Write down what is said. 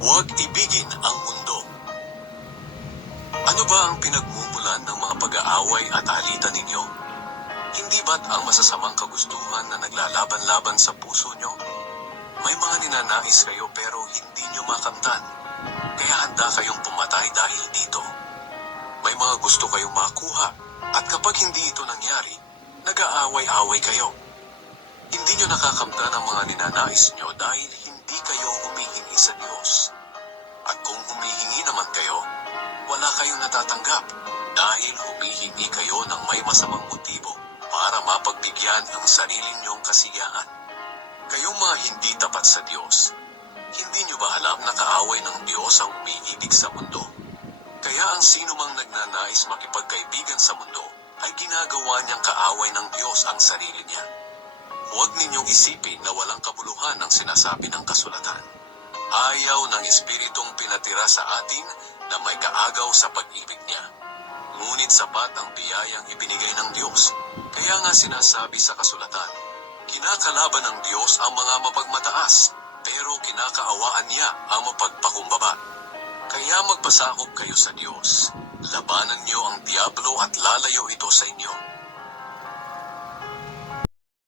Huwag ibigin ang mundo. Ano ba ang pinagmumulan ng mga pag-aaway at alitan ninyo? Hindi ba't ang masasamang kagustuhan na naglalaban-laban sa puso nyo? May mga ninanais kayo pero hindi nyo makamtan, kaya handa kayong pumatay dahil dito. May mga gusto kayong makuha, at kapag hindi ito nangyari, nag-aaway-away kayo. Hindi nyo nakakamtan ang mga ninanais nyo dahil hindi kayo humihingi sa Diyos. At kung humihingi naman kayo, wala kayong natatanggap dahil humihingi kayo ng may masamang motibo para mapagbigyan ang sarili nyong kasiyahan. Kayong mga hindi tapat sa Diyos, hindi nyo ba alam na kaaway ng Diyos ang umiibig sa mundo? Kaya ang sino mang nagnanais makipagkaibigan sa mundo ay ginagawa niyang kaaway ng Diyos ang sarili niya. Huwag ninyong isipin na walang kabuluhan ang sinasabi ng kasulatan. Ayaw ng Espiritong pinatira sa atin na may kaagaw sa pag-ibig niya. Ngunit sapat ang biyayang ibinigay ng Diyos. Kaya nga sinasabi sa kasulatan, kinakalaban ng Diyos ang mga mapagmataas, pero kinakaawaan niya ang mapagpakumbaba. Kaya magpasakop kayo sa Diyos. Labanan niyo ang diablo at lalayo ito sa inyo.